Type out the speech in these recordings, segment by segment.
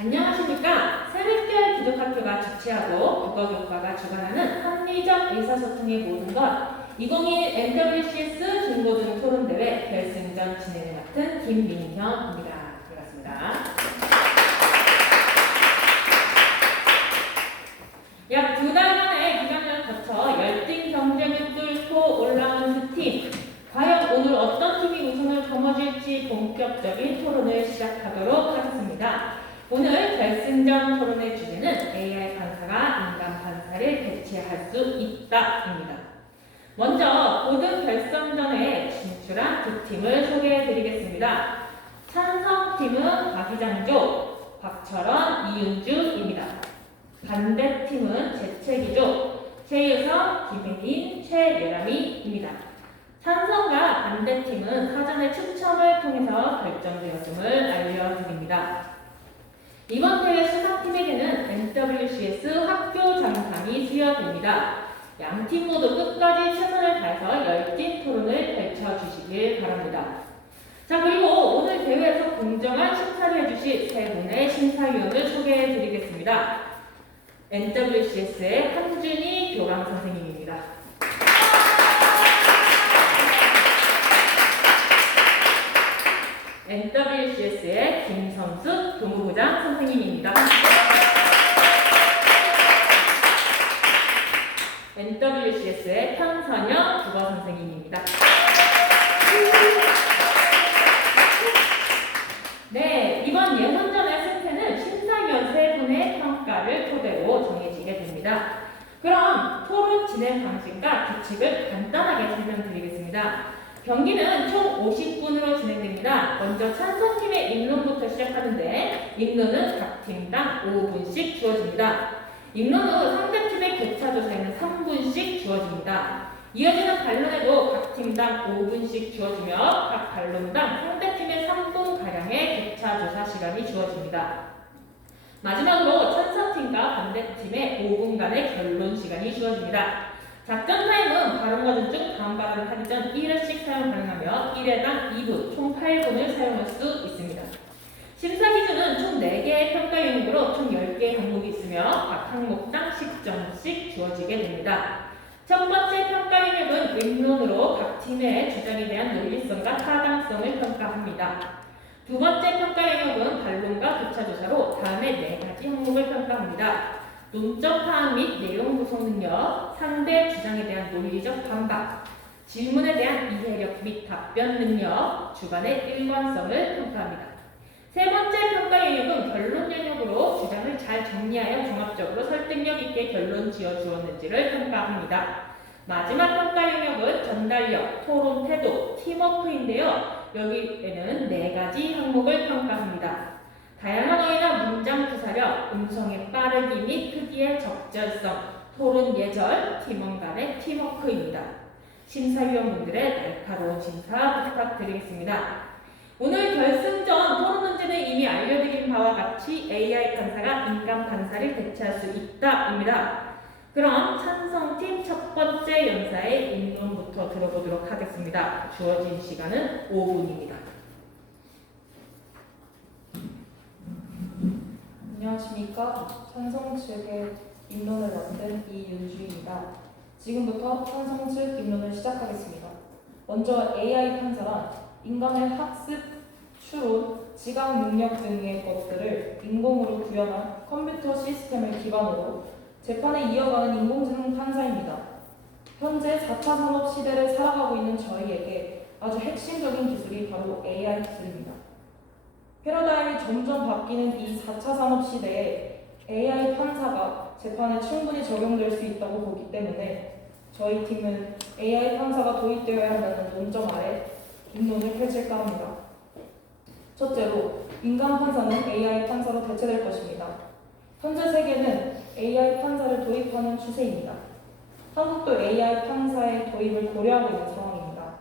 안녕하십니까. 새벽별 기독학교가 주최하고 국어교과가 주관하는 합리적 의사소통의 모든 것 2021 NWCS 중고등 토론대회 결승전 진행을 맡은 김민경입니다. 반갑습니다. 약 2달간의 기간을 거쳐 열띤 경쟁을 뚫고 올라온 두 팀. 과연 오늘 어떤 팀이 우승을 거머쥘지 본격적인 토론을 시작하도록 하겠습니다. 오늘 결승전 토론의 주제는 AI 판사가 인간 판사를 대체할 수 있다입니다. 먼저 고등 결승전에 진출한 두 팀을 소개해드리겠습니다. 찬성팀은 박이장조, 박철원, 이윤주입니다. 반대팀은 재채기조, 최유성, 김혜인, 최예람이입니다. 찬성과 반대팀은 사전에 추첨을 통해서 결정되었음을 알려드립니다. 이번 대회 수상팀에게는 NWCS 학교 장상이 수여됩니다. 양팀 모두 끝까지 최선을 다해서 열띤 토론을 펼쳐주시길 바랍니다. 자, 그리고 오늘 대회에서 공정한 심사를 해주실 세 분의 심사위원을 소개해드리겠습니다. NWCS의 한준희 교감 선생님입니다. NWCS의 김성수 교무부장 선생님입니다. NWCS의 편선영 국어 선생님입니다. 네, 이번 예선전의 승패는 심사위원 세 분의 평가를 토대로 정해지게 됩니다. 그럼 토론 진행 방식과 규칙을 간단하게 설명드리겠습니다. 경기는 총 50분으로 진행됩니다. 먼저 찬성팀의 입론부터 시작하는데 입론은 각 팀당 5분씩 주어집니다. 입론 후 상대팀의 교차조사에는 3분씩 주어집니다. 이어지는 반론에도 각 팀당 5분씩 주어지며 각 반론당 상대팀의 3분가량의 교차조사 시간이 주어집니다. 마지막으로 찬성팀과 반대팀의 5분간의 결론 시간이 주어집니다. 작전 타임은 발언과 전중 다음 발언을 하기 전 1회씩 사용 가능하며 1회당 2분, 총 8분을 사용할 수 있습니다. 심사 기준은 총 4개의 평가 영역으로 총 10개의 항목이 있으며 각 항목당 10점씩 주어지게 됩니다. 첫 번째 평가 영역은 입론으로 각 팀의 주장에 대한 논리성과 타당성을 평가합니다. 두 번째 평가 영역은 반론과 교차조사로 다음의 4가지 항목을 평가합니다. 논점 파악 및 내용 구성 능력, 상대 주장에 대한 논리적 반박, 질문에 대한 이해력 및 답변 능력, 주관의 일관성을 평가합니다. 세 번째 평가 영역은 결론 영역으로 주장을 잘 정리하여 종합적으로 설득력 있게 결론 지어 주었는지를 평가합니다. 마지막 평가 영역은 전달력, 토론 태도, 팀워크인데요. 여기에는 4가지 항목을 평가합니다. 다양한 어휘나 문장 구사력, 음성의 빠르기 및 크기의 적절성, 토론 예절, 팀원 간의 팀워크입니다. 심사위원분들의 날카로운 심사 부탁드리겠습니다. 오늘 결승전 토론 문제는 이미 알려드린 바와 같이 AI 판사가 인간 판사를 대체할 수 있다입니다. 그럼 찬성팀 첫 번째 연사의 입론부터 들어보도록 하겠습니다. 주어진 시간은 5분입니다. 안녕하십니까. 찬성 측의 입론을 맡은 이윤주입니다. 지금부터 찬성 측 입론을 시작하겠습니다. 먼저 AI 판사란 인간의 학습, 추론, 지각 능력 등의 것들을 인공으로 구현한 컴퓨터 시스템을 기반으로 재판을 이어가는 인공지능 판사입니다. 현재 4차 산업 시대를 살아가고 있는 저희에게 아주 핵심적인 기술이 바로 AI 기술입니다. 패러다임이 점점 바뀌는 이 4차 산업 시대에 AI 판사가 재판에 충분히 적용될 수 있다고 보기 때문에 저희 팀은 AI 판사가 도입되어야 한다는 논점 아래 입론을 펼칠까 합니다. 첫째로, 인간 판사는 AI 판사로 대체될 것입니다. 현재 세계는 AI 판사를 도입하는 추세입니다. 한국도 AI 판사의 도입을 고려하고 있는 상황입니다.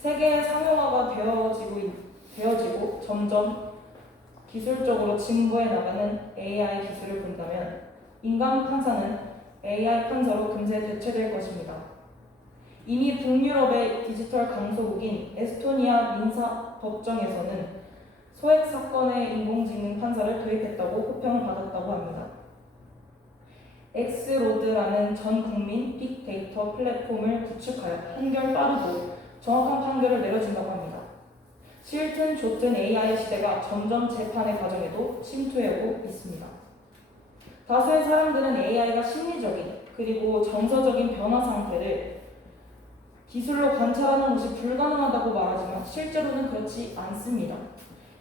세계의 상용화가 되어지고 점점 기술적으로 진보해 나가는 AI 기술을 본다면 인간 판사는 AI 판사로 금세 대체될 것입니다. 이미 북유럽의 디지털 강소국인 에스토니아 민사 법정에서는 소액 사건에 인공지능 판사를 도입했다고 호평을 받았다고 합니다. 엑스로드라는 전 국민 빅데이터 플랫폼을 구축하여 한결 빠르고 정확한 판결을 내려준다고 합니다. 싫든 좋든 AI 시대가 점점 재판의 과정에도 침투해오고 있습니다. 다수의 사람들은 AI가 심리적인 그리고 정서적인 변화 상태를 기술로 관찰하는 것이 불가능하다고 말하지만 실제로는 그렇지 않습니다.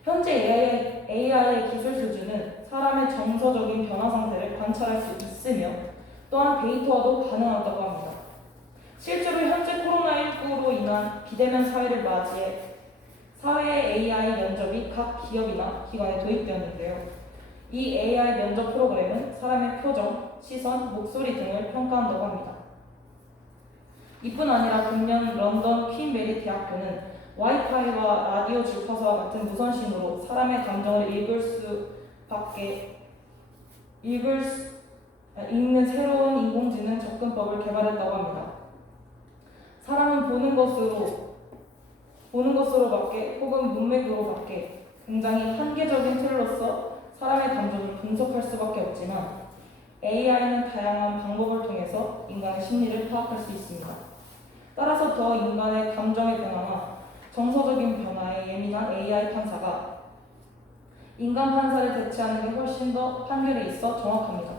현재 AI의 기술 수준은 사람의 정서적인 변화 상태를 관찰할 수 있으며 또한 데이터화도 가능하다고 합니다. 실제로 현재 코로나19로 인한 비대면 사회를 맞이해 사회 AI 면접이 각 기업이나 기관에 도입되었는데요. 이 AI 면접 프로그램은 사람의 표정, 시선, 목소리 등을 평가한다고 합니다. 이뿐 아니라 금년 런던 퀸 메리 대학교는 와이파이와 라디오 주파수와 같은 무선신호로 사람의 감정을 읽는 새로운 인공지능 접근법을 개발했다고 합니다. 사람은 보는 것으로밖에 혹은 문맥으로밖에 굉장히 한계적인 틀로서 사람의 감정을 분석할 수밖에 없지만 AI는 다양한 방법을 통해서 인간의 심리를 파악할 수 있습니다. 따라서 더 인간의 감정의 변화나 정서적인 변화에 예민한 AI 판사가 인간 판사를 대체하는 게 훨씬 더 판결에 있어 정확합니다.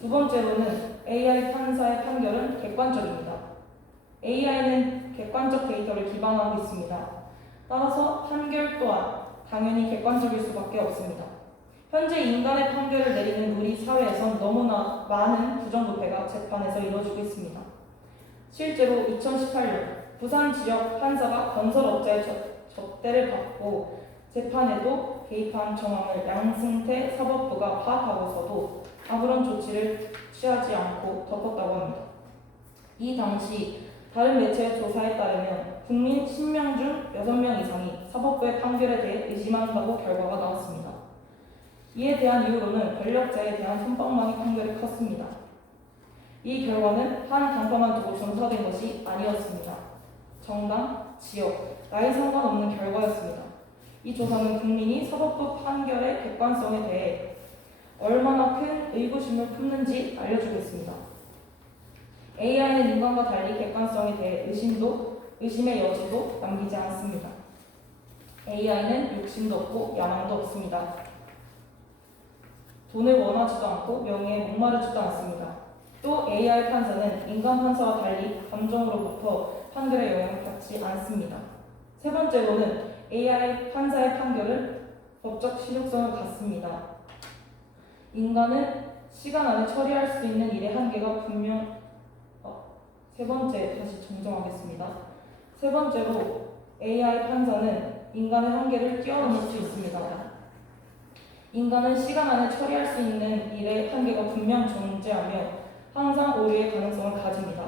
두 번째로는 AI 판사의 판결은 객관적입니다. AI는 객관적 데이터를 기반하고 있습니다. 따라서 판결 또한 당연히 객관적일 수밖에 없습니다. 현재 인간의 판결을 내리는 우리 사회에선 너무나 많은 부정부패가 재판에서 이루어지고 있습니다. 실제로 2018년 부산 지역 판사가 건설업자의 접대를 받고 재판에도 개입한 정황을 양승태 사법부가 파악하고서도 아무런 조치를 취하지 않고 덮었다고 합니다. 이 당시 다른 매체의 조사에 따르면 국민 10명 중 6명 이상이 사법부의 판결에 대해 의심한다고 결과가 나왔습니다. 이에 대한 이유로는 권력자에 대한 솜방망이 판결이 컸습니다. 이 결과는 한 단서만 두고 전사된 것이 아니었습니다. 정당, 지역, 나이 상관없는 결과였습니다. 이 조사는 국민이 사법부 판결의 객관성에 대해 얼마나 큰 의구심을 품는지 알려주고 있습니다. AI는 인간과 달리 객관성에 대해 의심의 여지도 남기지 않습니다. AI는 욕심도 없고 야망도 없습니다. 돈을 원하지도 않고 명예에 목마르지도 않습니다. 또 AI 판사는 인간 판사와 달리 감정으로부터 판결의 영향을 받지 않습니다. 세 번째로는 AI 판사의 판결은 법적 실효성을 갖습니다. 인간은 시간 안에 처리할 수 있는 일의 한계가 세 번째로 AI 판사는 인간의 한계를 뛰어넘을 수 있습니다. 인간은 시간 안에 처리할 수 있는 일의 한계가 분명 존재하며 항상 오류의 가능성을 가집니다.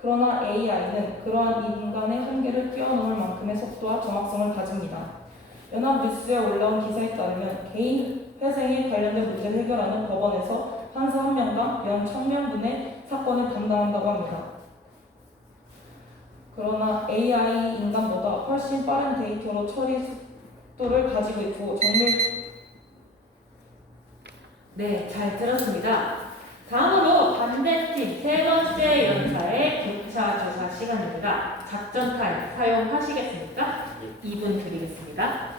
그러나 AI는 그러한 인간의 한계를 뛰어넘을 만큼의 속도와 정확성을 가집니다. 연합뉴스에 올라온 기사에 따르면 개인 회생에 관련된 문제를 해결하는 법원에서 판사 1명당 연 1000명분의 사건을 담당한다고 합니다. 그러나 AI 인간보다 훨씬 빠른 데이터로 처리 속도를 가지고 있고 네, 잘 들었습니다. 다음으로 반대팀 세 번째 연사의 교차 조사 시간입니다. 작전 타임 사용하시겠습니까? 2분 드리겠습니다.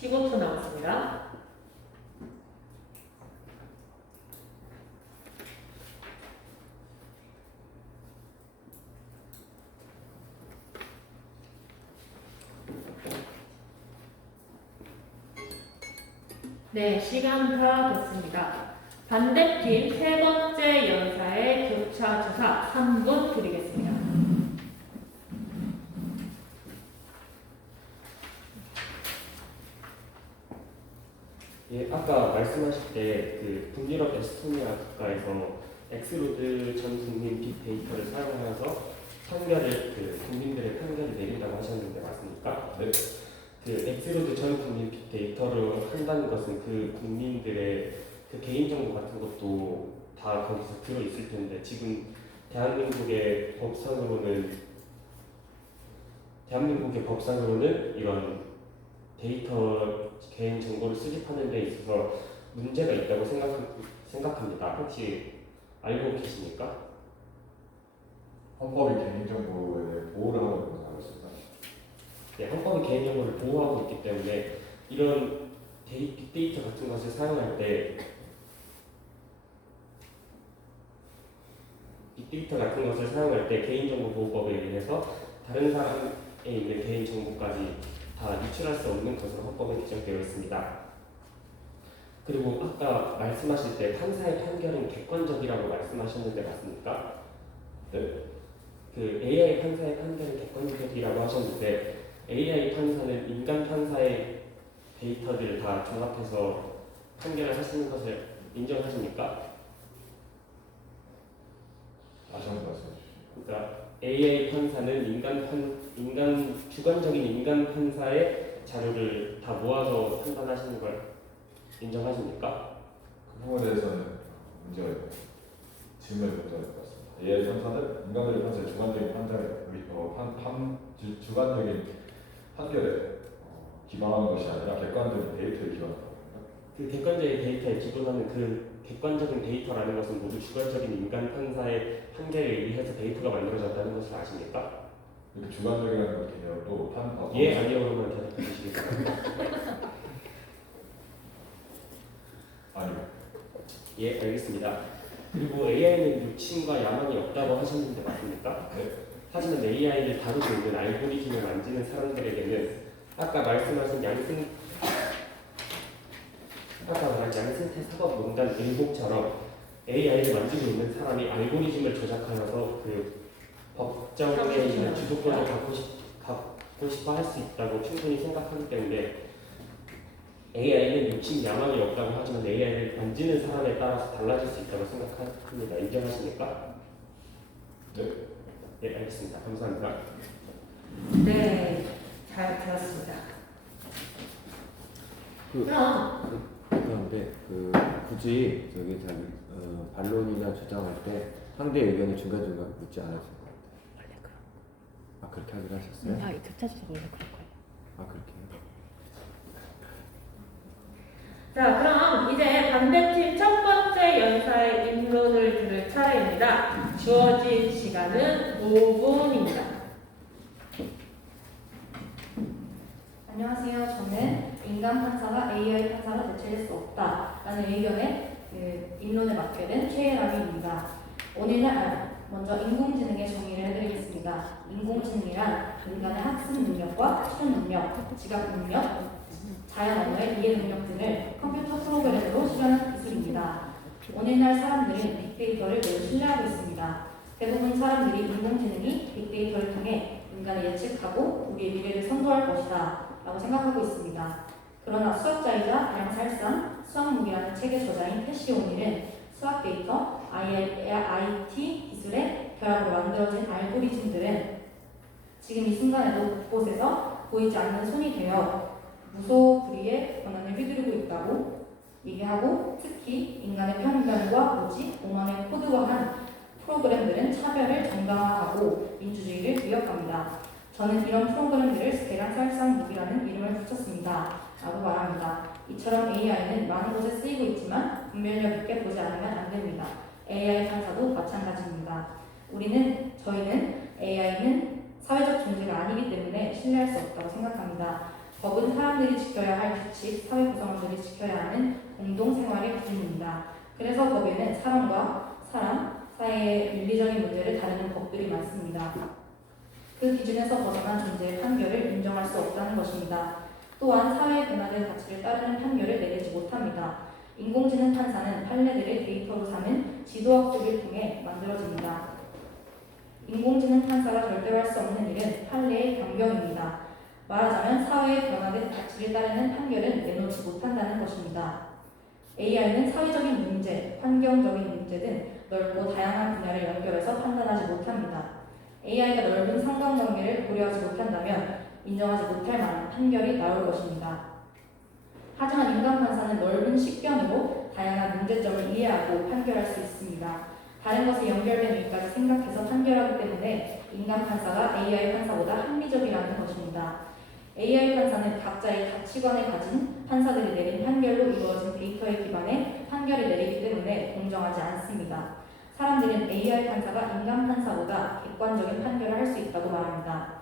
15초 남았습니다. 네, 시간 다 됐습니다. 반대팀 세 번째 연사의 교차 조사 3분 드리겠습니다. 예, 아까 말씀하실 때 그 북유럽 에스토니아 국가에서 엑스로드 전 국민 빅데이터를 사용하여서 판결을 국민들의 판결을 내린다고 하셨는데 맞습니까? 네. 그 엑스로드 전 국민 빅데이터를 한다는 것은 그 국민들의 그 개인정보 같은 것도 다 거기서 들어 있을 텐데 지금 대한민국의 법상으로는 이런 데이터 개인 정보를 수집하는 데 있어서 문제가 있다고 생각합니다. 혹시 알고 계십니까? 헌법이 개인정보에 대해 보호를 하고 있는 것을 알고 있습니다. 네, 헌법이 개인정보를 보호하고 있기 때문에 이런 빅데이터 같은 것을 사용할 때 개인정보보호법에 의해서 다른 사람에 있는 개인정보까지 다 유출할 수 없는 것으로 헌법에 규정되어 있습니다. 그리고 아까 말씀하실 때 판사의 판결은 객관적이라고 말씀하셨는데 맞습니까? 네. 그 AI 판사의 판결은 객관적이라고 하셨는데 AI 판사는 인간 판사의 데이터들을 다 종합해서 판결을 하시는 것을 인정하십니까? 다시 한번 말씀해 주시죠. 그러니까 AI 판사는 주관적인 인간 판사의 자료를 다 모아서 판단하시는 걸 인정하십니까? 그 부분에 대해서는 문제가 있고 질문에 문제가 있을 것 같습니다. AI 판사는 인간들의 판사의 주관적인 판결에 기반하는 것이 아니라 객관적인 데이터에 기반하는 겁니다. 그 객관적인 데이터에 기반하는 그 객관적인 데이터라는 것은 모두 주관적인 인간 판사의 판결에 의해서 데이터가 만들어졌다는 것을 아십니까? 이렇게 주관적이라는 개념도 예, 아니요로만 대답해 주시겠습니까? 아니요. 예, 알겠습니다. 그리고 AI는 욕심과 야망이 없다고 하셨는데 맞습니까? 네. 하지만 AI를 다루고 있는 알고리즘을 만지는 사람들에게는 아까 말한 양승태 사법농단 일곡처럼 AI를 만지고 있는 사람이 알고리즘을 조작하여서 그 법정에 있는 주도권을 갖고 싶어 할 수 있다고 충분히 생각하기 때문에 AI는 욕심, 야망이 없다고 하지만 AI를 만지는 사람에 따라서 달라질 수 있다고 생각합니다. 인정하십니까? 네. 네, 알겠습니다. 감사합니다. 네, 잘 들었습니다. 그런데 굳이 저기 반론이나 주장할 때 상대 의견을 중간중간 묻지 않았을 것 같아요. 원래 그럼. 아 그렇게 하기로 하셨어요? 이 교차조사 원래 그럴 거예요. 아 그렇게요? 자, 그럼 이제 반대팀 첫 번째 연사의 입론을 들을 차례입니다. 주어진 시간은 5분입니다. 안녕하세요. 저는 인간 판사가 AI 판사를 대체할 수 없다라는 의견에 입론을 맡게 된 최혜람입니다. 먼저 인공지능의 정의를 해드리겠습니다. 인공지능이란 인간의 학습 능력과 추론 능력, 지각 능력, 자연 언어의 이해 능력 등을 컴퓨터 프로그램으로 실현한 기술입니다. 오늘날 사람들은 빅데이터를 매우 신뢰하고 있습니다. 대부분 사람들이 인공지능이 빅데이터를 통해 인간을 예측하고 우리의 미래를 선도할 것이다 라고 생각하고 있습니다. 그러나 수학자이자 양살상 수학무기라는 책의 저자인 패시 오닐은 수학 데이터, IT 기술의 결합으로 만들어진 알고리즘들은 지금 이 순간에도 곳곳에서 보이지 않는 손이 되어 무소불위의 권한을 휘두르고 있다고 얘기하고, 특히 인간의 편견과 오직 오만을 코드화한 프로그램들은 차별을 정당화하고 민주주의를 위협합니다. 저는 이런 프로그램들을 대량살상 무기라는 이름을 붙였습니다 라고 말합니다. 이처럼 AI는 많은 곳에 쓰이고 있지만 분별력 있게 보지 않으면 안 됩니다. AI 판사도 마찬가지입니다. 저희는 AI는 사회적 존재가 아니기 때문에 신뢰할 수 없다고 생각합니다. 법은 사람들이 지켜야 할 규칙, 사회 구성원들이 지켜야 하는 공동 생활의 기준입니다. 그래서 법에는 사람과 사람 사이의 윤리적인 문제를 다루는 법들이 많습니다. 그 기준에서 벗어난 존재의 판결을 인정할 수 없다는 것입니다. 또한 사회에 변화된 가치를 따르는 판결을 내리지 못합니다. 인공지능 판사는 판례들을 데이터로 삼은 지도학습을 통해 만들어집니다. 인공지능 판사가 절대로 할 수 없는 일은 판례의 변경입니다. 말하자면 사회의 변화된 가치를 따르는 판결은 내놓지 못한다는 것입니다. AI는 사회적인 문제, 환경적인 문제 등 넓고 다양한 분야를 연결해서 판단하지 못합니다. AI가 넓은 상관관계를 고려하지 못한다면 인정하지 못할 만한 판결이 나올 것입니다. 하지만 인간 판사는 넓은 식견으로 다양한 문제점을 이해하고 판결할 수 있습니다. 다른 것에 연결된 일까지 생각해서 판결하기 때문에 인간 판사가 AI 판사보다 합리적이라는 것입니다. AI 판사는 각자의 가치관을 가진 판사들이 내린 판결로 이루어진 데이터에 기반해 판결을 내리기 때문에 공정하지 않습니다. 사람들은 AI 판사가 인간 판사보다 객관적인 판결을 할 수 있다고 말합니다.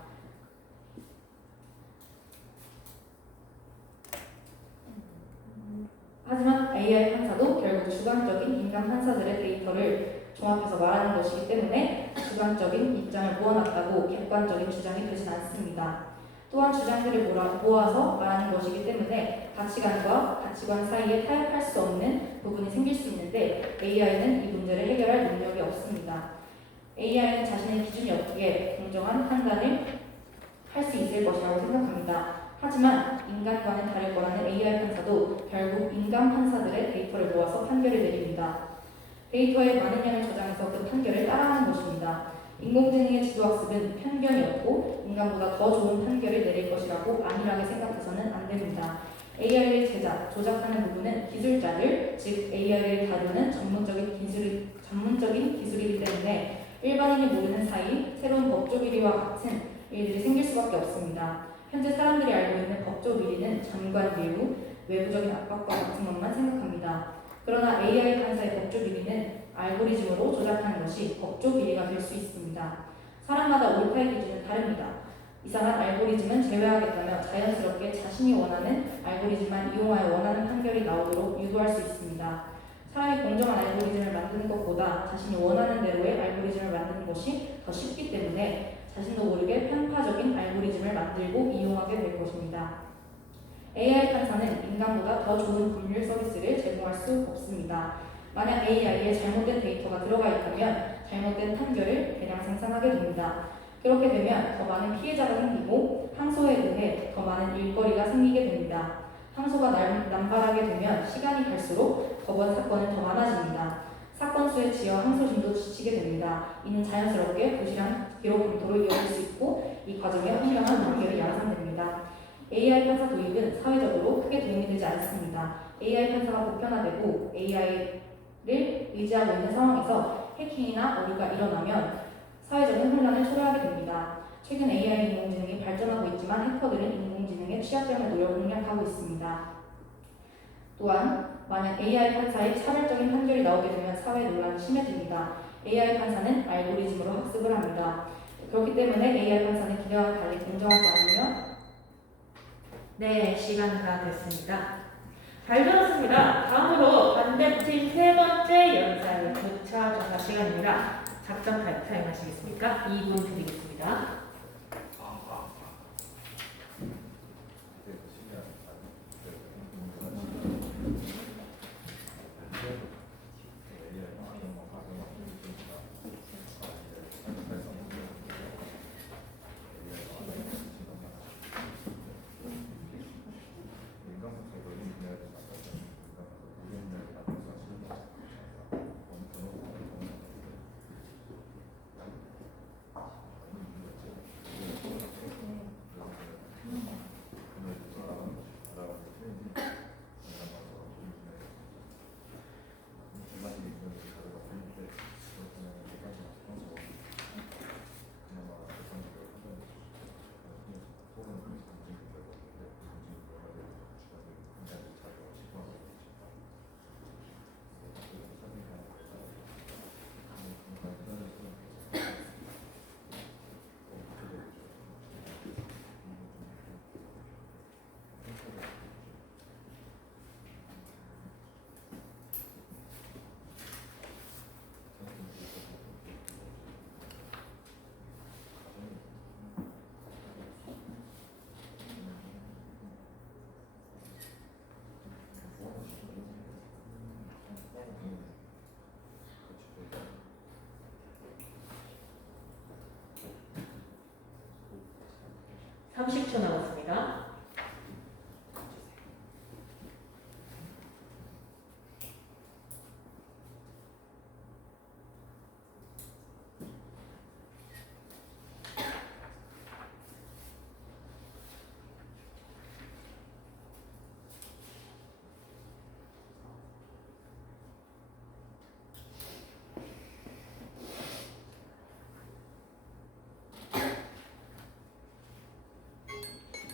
하지만 AI 판사도 결국 주관적인 인간 판사들의 데이터를 종합해서 말하는 것이기 때문에 주관적인 입장을 모아놨다고 객관적인 주장이 되진 않습니다. 또한 주장들을 모아서 말하는 것이기 때문에 가치관과 가치관 사이에 타협할 수 없는 부분이 생길 수 있는데 AI는 이 문제를 해결할 능력이 없습니다. AI는 자신의 기준이 없기에 공정한 판단을 할 수 있을 것이라고 생각합니다. 하지만 인간과는 다를 거라는 AI 판사도 결국 인간 판사들의 데이터를 모아서 판결을 내립니다. 데이터의 많은 양을 저장해서 그 판결을 따라하는 것입니다. 인공지능의 지도학습은 편견이 없고 인간보다 더 좋은 판결을 내릴 것이라고 안일하게 생각해서는 안 됩니다. AI를 조작하는 부분은 기술자들, 즉 AI를 다루는 전문적인 기술이기 때문에 일반인이 모르는 사이 새로운 법조 비리와 같은 일들이 생길 수밖에 없습니다. 현재 사람들이 알고 있는 법조 비리는 전관 비유, 외부적인 압박과 같은 것만 생각합니다. 그러나 AI 판사의 법조 비리는 알고리즘으로 조작하는 것이 법조 비리가 될 수 있습니다. 사람마다 옳다의 기준은 다릅니다. 이상한 알고리즘은 제외하겠다며 자연스럽게 자신이 원하는 알고리즘만 이용하여 원하는 판결이 나오도록 유도할 수 있습니다. 사람이 공정한 알고리즘을 만드는 것보다 자신이 원하는 대로의 알고리즘을 만드는 것이 더 쉽기 때문에 자신도 모르게 편파적인 알고리즘을 만들고 이용하게 될 것입니다. AI 판사는 인간보다 더 좋은 법률 서비스를 제공할 수 없습니다. 만약 AI에 잘못된 데이터가 들어가 있다면 잘못된 판결을 대량 생산하게 됩니다. 그렇게 되면 더 많은 피해자가 생기고 항소에 의해 더 많은 일거리가 생기게 됩니다. 항소가 남발하게 되면 시간이 갈수록 법원 사건은 더 많아집니다. 사건 수에 지어 항소심도 지치게 됩니다. 이는 자연스럽게 부실한 기록 검토로 이어질 수 있고 이 과정에 황당한 판결이 양산됩니다. AI 판사 도입은 사회적으로 크게 도움이 되지 않습니다. AI 판사가 보편화되고 AI를 의지하고 있는 상황에서 해킹이나 오류가 일어나면 사회적인 혼란을 초래하게 됩니다. 최근 AI 인공지능이 발전하고 있지만 해커들은 인공지능의 취약점을 노려 공략하고 있습니다. 또한 만약 AI 판사의 차별적인 판결이 나오게 되면 사회 논란이 심해집니다. AI 판사는 알고리즘으로 학습을 합니다. 그렇기 때문에 AI 판사는 기대와 달리 공정하지 않으며 네, 시간 다 됐습니다. 잘 들었습니다. 다음으로 반대팀 세 번째 연사의 교차 조사 시간입니다. 작전 타임 하시겠습니까? 2분 드리겠습니다. 30초 남았습니다.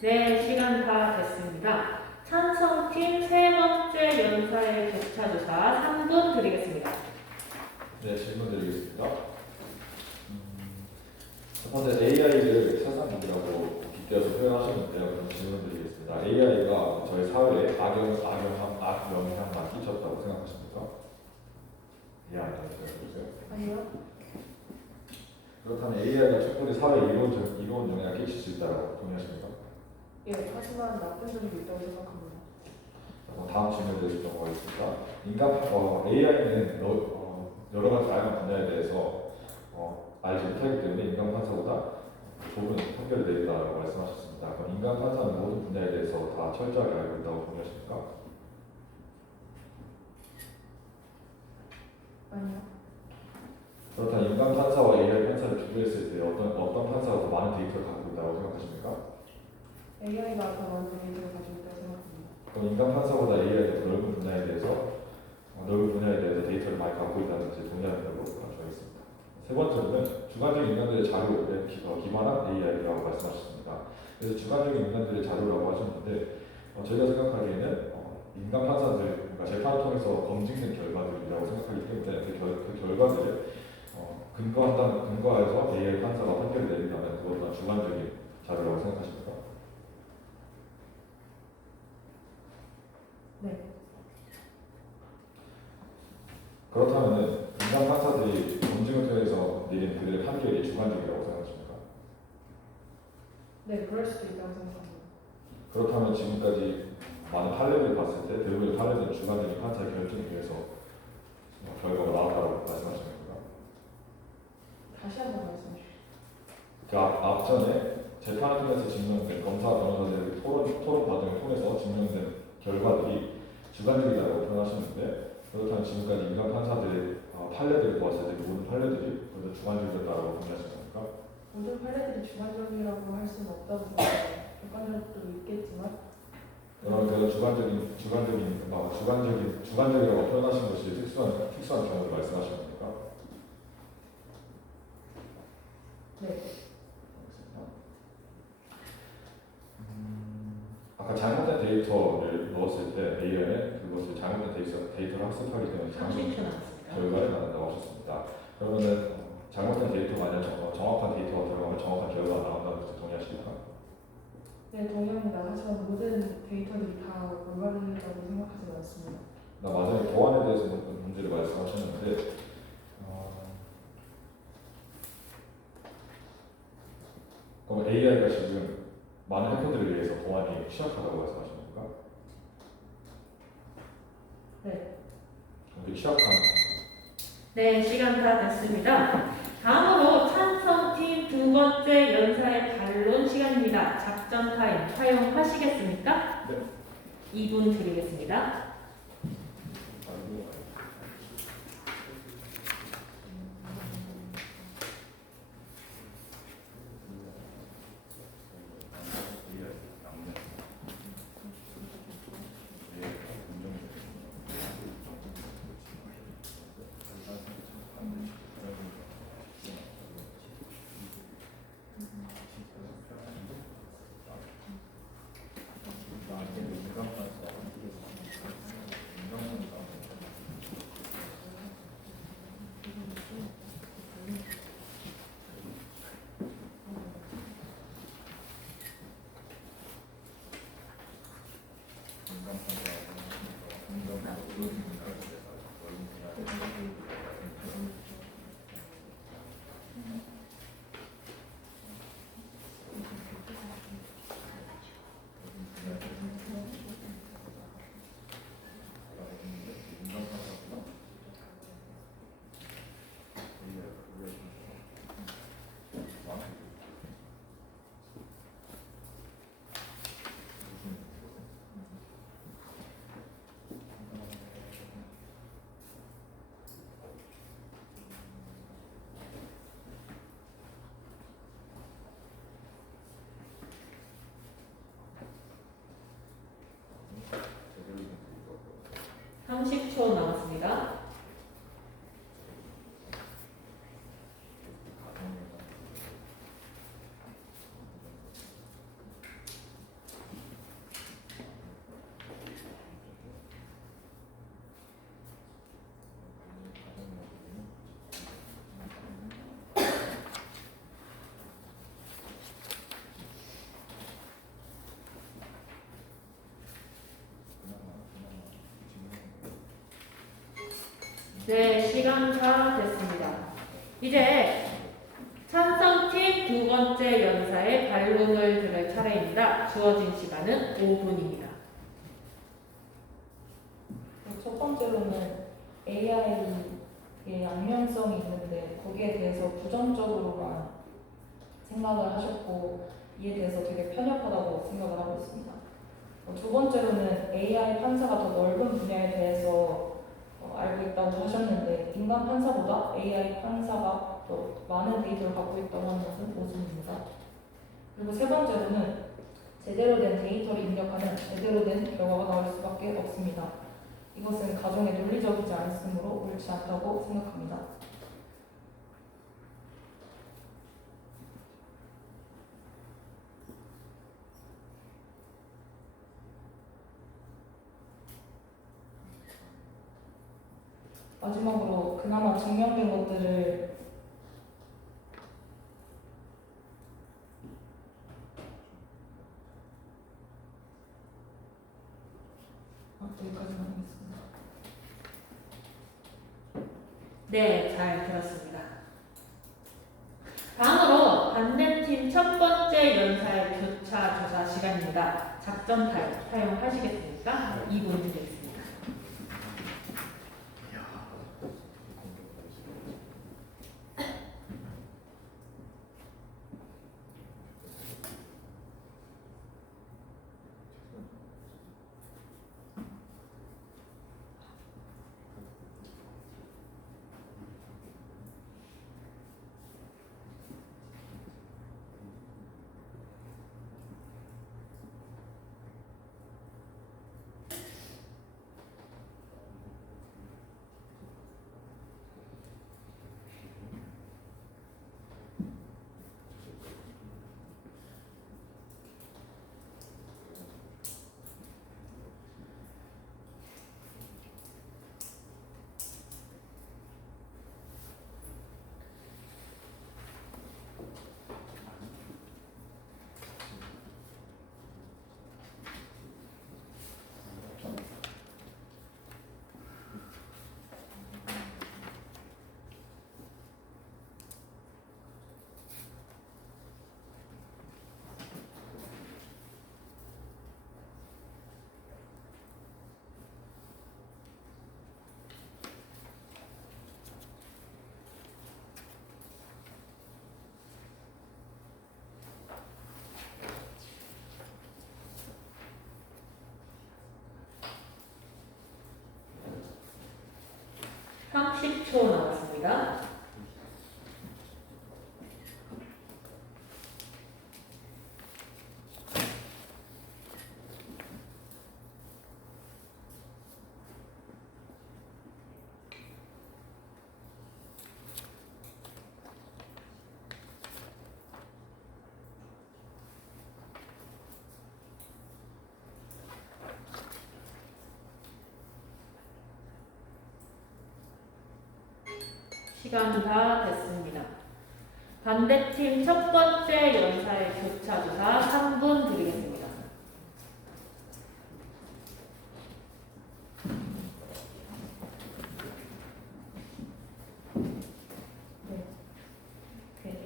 네, 시간 다 됐습니다. 찬성팀 세 번째 연사의 격차 조사 3분 드리겠습니다. 네, 질문 드리겠습니다. 첫 번째 AI를 세상이라고 빗대어서 표현하시는데요. 그럼 질문 드리겠습니다. AI가 저희 사회에 악영향만 끼쳤다고 생각하십니까? 예, 아니요. 대답해주세요. 아니요. 그렇다면 AI가 충분히 사회에 이로운 영향을 끼칠 수 있다고 동의하십니까? 예, 하지만 나쁜 점도 있다고 생각합니다. 다음 질문에 대해서 넘어가겠습니다. AI는 여러 가지 다양한 분야에 대해서 알지 못하기 때문에 인간 판사보다 좁은 판결을 내린다고 말씀하셨습니다. 그럼 인간 판사는 모든 분야에 대해서 다 철저하게 알고 있다고 동의하십니까? 아니요. 그렇다면 인간 판사와 AI 판사를 비교했을 때 어떤 판사가 더 많은 데이터를 갖고 있다고 생각하십니까? AI가 더 많은 데이터를 가지고 있다고 생각합니다. 그럼 인간 판사보다 AI가 더 넓은 분야에 대해서 데이터를 많이 갖고 있다는 것을 동의하는 걸로 가져가겠습니다. 세 번째로는 주관적인 인간들의 자료에 기반한 AI라고 말씀하셨습니다. 그래서 주관적인 인간들의 자료라고 하셨는데 저희가 생각하기에는 인간 판사들, 그러니까 재판을 통해서 검증된 결과들이라고 생각하기 때문에 그 결과들을 근거해서 AI 판사가 판결을 내린다면 그것은 주관적인 자료라고 생각하십니까? 네. 그렇다면 인간 판사들이 검증을 통해서 내린 그들의 판결이 주관적이라고 생각하십니까? 네, 그럴 수도 있다고 생각합니다. 그렇다면 지금까지 많은 판례를 봤을 때 대부분의 판례들은 주관적인 판사의 결정에 의해서 결과가 나왔다고 말씀하십니까? 다시 한번 말씀해 주시죠. 그 앞전에 재판을 통해서 증명된 검사 변호사들의 토론 과정을 통해서 증명된 결과들이 주관적이라고 표현하셨는데 그렇다면 지금까지 인간 판사들의 판례들을 보았을 때 모든 판례들이 모두 주관적이었다고 동의하십니까? 모든 판례들이 주관적이라고 할 수는 없다고 생각합니다. 객관적도 있겠지만 그러면 그 주관적이라고 표현하신 것이 특수한 경우를 말씀하시는 겁니까? 네. 아까 잘못된 데이터를 넣었을 때 AI는 그것을 잘못된 데이터를 학습하기 때문에 30초 잘못된 남았습니다. 결과를 낳는다고 하셨습니다. 그러면은 잘못된 데이터가 아니라 정확한 데이터가 들어가면 정확한 결과가 나온다는 것을 동의하십니까? 네, 동의합니다. 하지만 모든 데이터들이 다 올바르다고 생각하지 않습니다. 나 마지막에 보안에 대해서 문제를 말씀하셨는데 그럼 AI가 지금 많은 해커들을 위해서 보안이 취약하다고 말씀하십니까? 네. 근데 취약한 네, 시간 다 됐습니다. 다음으로 찬성팀 두 번째 연사의 반론 시간입니다. 작전 타임 사용하시겠습니까? 네. 2분 드리겠습니다. 30초 남았습니다. 네, 시간 다 됐습니다. 이제 찬성팀 두 번째 연사의 반론을 들을 차례입니다. 주어진 시간은 5분입니다. 첫 번째로는 AI의 양면성이 있는데 거기에 대해서 부정적으로만 생각을 하셨고 이에 대해서 되게 편협하다고 생각을 하고 있습니다. 두 번째로는 AI 판사가 더 넓은 분야에 대해서 알고 있다고 하셨는데 인간 판사보다 AI 판사가 더 많은 데이터를 갖고 있다고 하는 것은 오순입니다. 그리고 세 번째로는 제대로 된 데이터를 입력하면 제대로 된 결과가 나올 수밖에 없습니다. 이것은 가정에 논리적이지 않으므로 옳지 않다고 생각합니다. 마지막으로 그나마 증명된 것들을 여기까지만 하겠습니다. 네, 잘 들었습니다. 다음으로 반대팀 첫 번째 연사의 교차 조사 시간입니다. 작전 사용하시겠습니까? 2분 드리겠습니다. (30초) 남았습니다. 시간 다 됐습니다. 반대팀 첫 번째 연사의 교차 조사 3분 드리겠습니다. 네.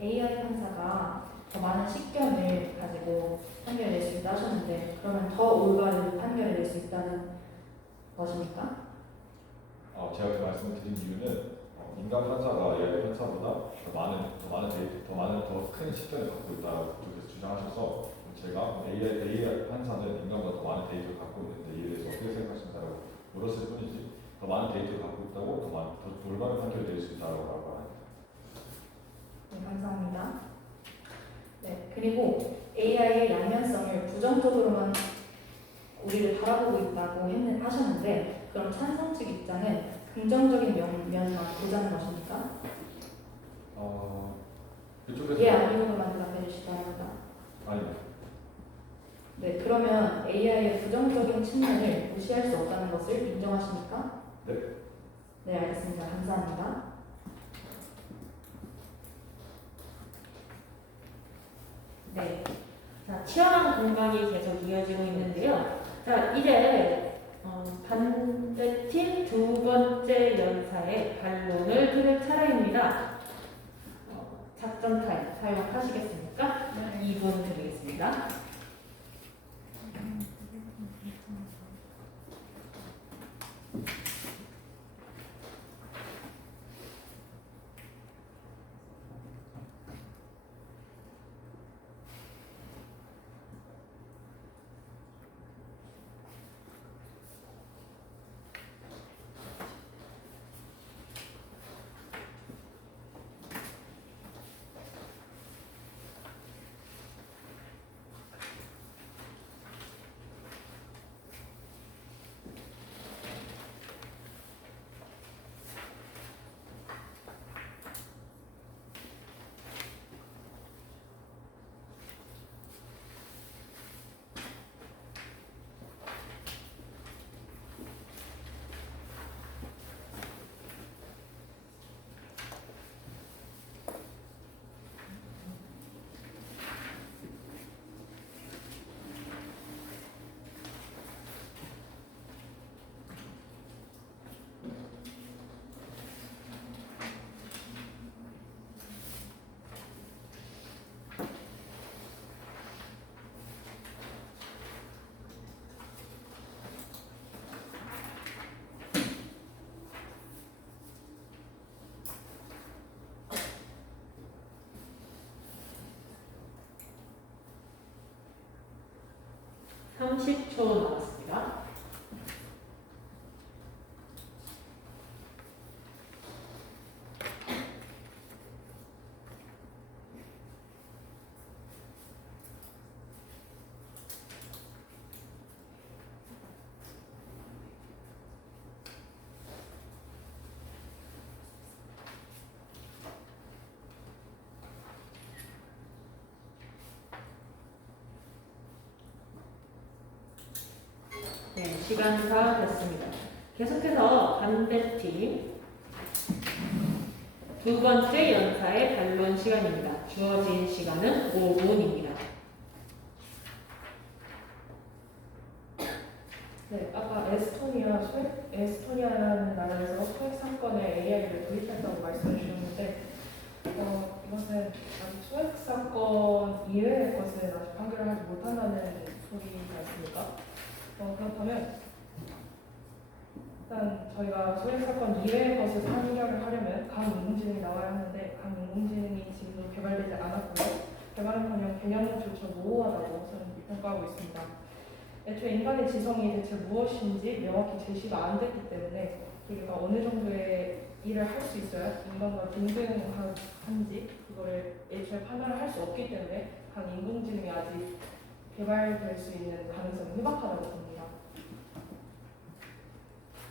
AI 판사가 더 많은 식견을 가지고 판결을 낼 수 있다 하셨는데 그러면 더 올바른 판결을 낼 수 있다는 것입니까? 제가 그 말씀을 드린 이유는 인간 판사가 AI 판사보다 더 큰 시점을 갖고 있다고 그렇게 주장하셔서 제가 AI 판사는 인간보다 더 많은 데이터를 갖고 있는데 이에 대해서 어떻게 생각하신다고 물었을 뿐이지 더 많은 데이터를 갖고 있다고 더 올바른 판결을 낼 수 있다고 합니다. 네, 감사합니다. 네, 그리고 AI의 양면성을 부정적으로만 우리를 바라보고 있다고 하셨는데 그럼 찬성 측 입장은 긍정적인 면만 보자는 것입니까? 이쪽에서 예, 아니오로만 대답해 주시기 바랍니다. 아니요. 네, 그러면 AI의 부정적인 측면을 무시할 수 없다는 것을 인정하십니까? 네. 네, 알겠습니다. 감사합니다. 네. 자, 치열한 공방이 계속 이어지고 있는데요. 자, 이제 반대팀 두 번째 연사의 반론을 들을 차례입니다. 작전 타임 사용하시겠습니까? 2분 드리겠습니다. 네. 30초 남았습니다. 네, 시간가 됐습니다. 계속해서 반대팀 두 번째 연사의 반론 시간입니다. 주어진 시간은 5분입니다. 네, 아까 에스토니아라는 나라에서 소액 사건에 AI를 도입했다고 말씀해 주셨는데, 이것은 아직 소액 사건 이외의 것은 아직 판결을 하지 못한다는 소리가 있습니까? 그렇다면 일단 저희가 소액 사건 이외의 것을 판결을 하려면 강인공지능이 나와야 하는데 강인공지능이 지금도 개발되지 않았고요. 개발은커녕 개념조차 모호하다고 저는 평가하고 있습니다. 애초에 인간의 지성이 대체 무엇인지 명확히 제시가 안 됐기 때문에 우리가 어느 정도의 일을 할 수 있어야 인간과 동등한지 그거를 애초에 판단을 할 수 없기 때문에 강인공지능이 아직 개발될 수 있는 가능성이 희박하다고 봅니다.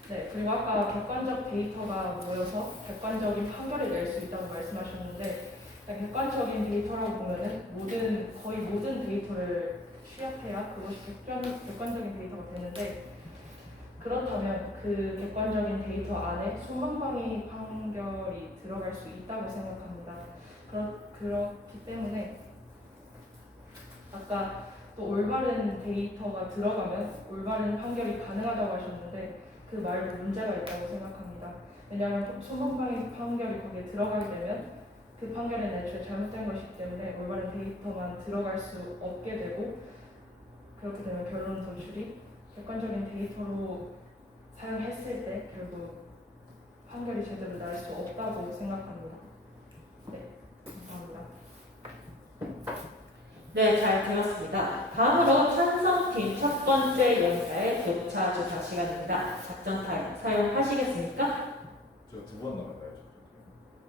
네, 그리고 아까 객관적 데이터가 모여서 객관적인 판결을 낼 수 있다고 말씀하셨는데, 객관적인 데이터라고 보면은 거의 모든 데이터를 취합해야 그것이 객관적인 데이터가 되는데, 그렇다면 그 객관적인 데이터 안에 수만방의 판결이 들어갈 수 있다고 생각합니다. 그렇기 때문에 아까 또 올바른 데이터가 들어가면 올바른 판결이 가능하다고 하셨는데 그 말도 문제가 있다고 생각합니다. 왜냐하면 수만방의 판결이 거기에 들어가게 되면 그 판결은 애초에 잘못된 것이기 때문에 올바른 데이터만 들어갈 수 없게 되고, 그렇게 되면 결론 도출이 객관적인 데이터로 사용했을 때 결국 판결이 제대로 날 수 없다고 생각합니다. 네, 감사합니다. 네, 잘 들었습니다. 다음으로 찬성팀 첫 번째 연사의 교차 조사 시간입니다. 작전 타임 사용하시겠습니까? 저 두 번 나갈까요?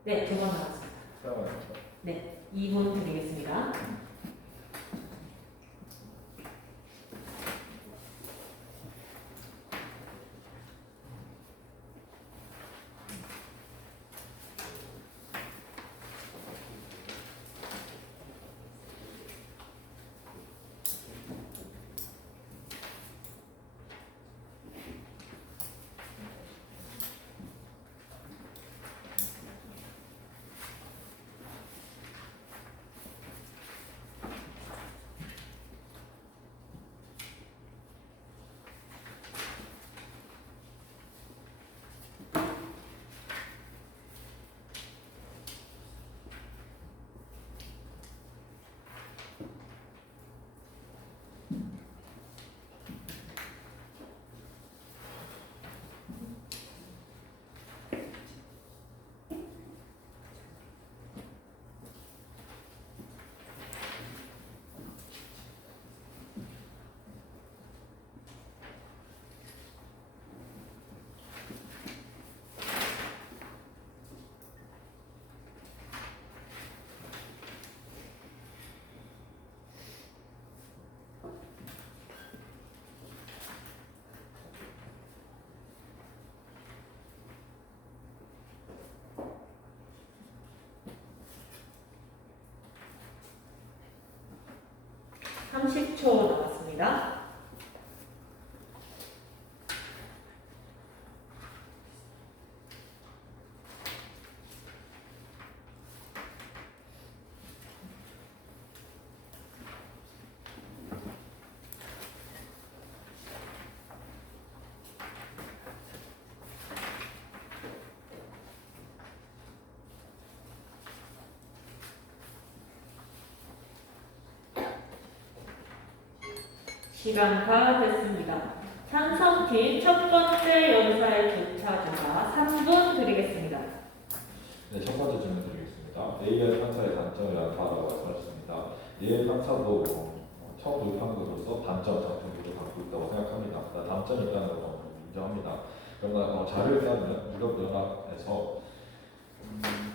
네, 2번 나왔습니다. 사용하겠습니다. 네, 2분 드리겠습니다. 30초 남았습니다. 시간 다 됐습니다. 찬성팀 첫 번째 연사의 교차주가 3분 드리겠습니다. 네, 첫 번째 질문 드리겠습니다. AI 판사의 단점이 많다라고 말씀하셨습니다. AI 판사도 처음 도입한 것으로서 단점, 장점 모두 갖고 있다고 생각합니다. 단점이 있다는 걸 인정합니다. 그러나 자료에 따르면 유럽연합에서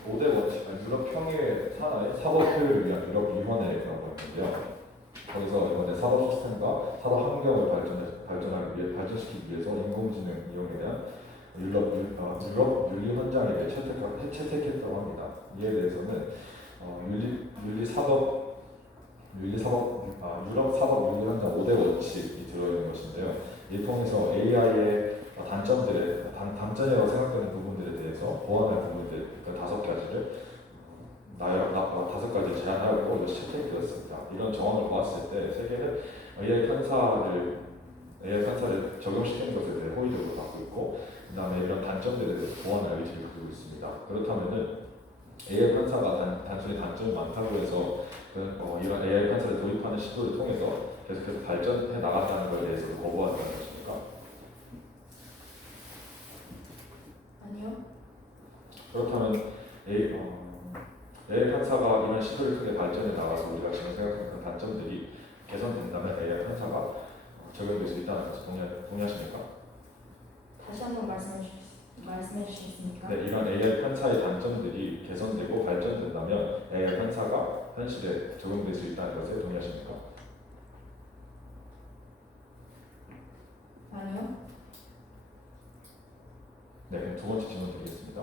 5대 원칙, 유럽 평일 산하의 사법 효율을 위한 유럽위원회라고 있는데요. 거기서 이번에 산업 시스템과 산업 환경을 발전시키기 위해서 인공지능 이용에 대한 유럽 윤리 헌장을 채택했다고 합니다. 이에 대해서는 유럽 사법 윤리 헌장 5대 원칙이 들어있는 것인데요. 이 통해서 AI의 단점이라고 생각되는 부분들에 대해서 보완할 부분들 일단 5가지를 5가지 제안하였고 이것이 채택되었습니다. 이런 정황을 보았을 때 세계는 AI 판사를 적용시키는 것에 대해 호의적으로 받고 있고, 그 다음에 이런 단점들에 대해서 보완할 의지를 가지고 있습니다. 그렇다면은 AI 판사가 단순히 단점이 많다고 해서 이런 AI 판사를 도입하는 시도를 통해서 계속해서 발전해 나간다는 것에 대해서 거부한다는 것입니까? 아니요. 그렇다면 AI 판사가 이런 시도를 통해 발전해 나가서 우리가 지금 생각하는 그 단점들이 개선된다면 AI 판사가 적용될 수 있다는 것을 동의하십니까? 다시 한번 말씀해 주시겠습니까? 네, 이런 AI 판사의 단점들이 개선되고 발전된다면 AI 판사가 현실에 적용될 수 있다는 것에 동의하십니까? 아니요. 네, 그럼 두 번째 질문 드리겠습니다.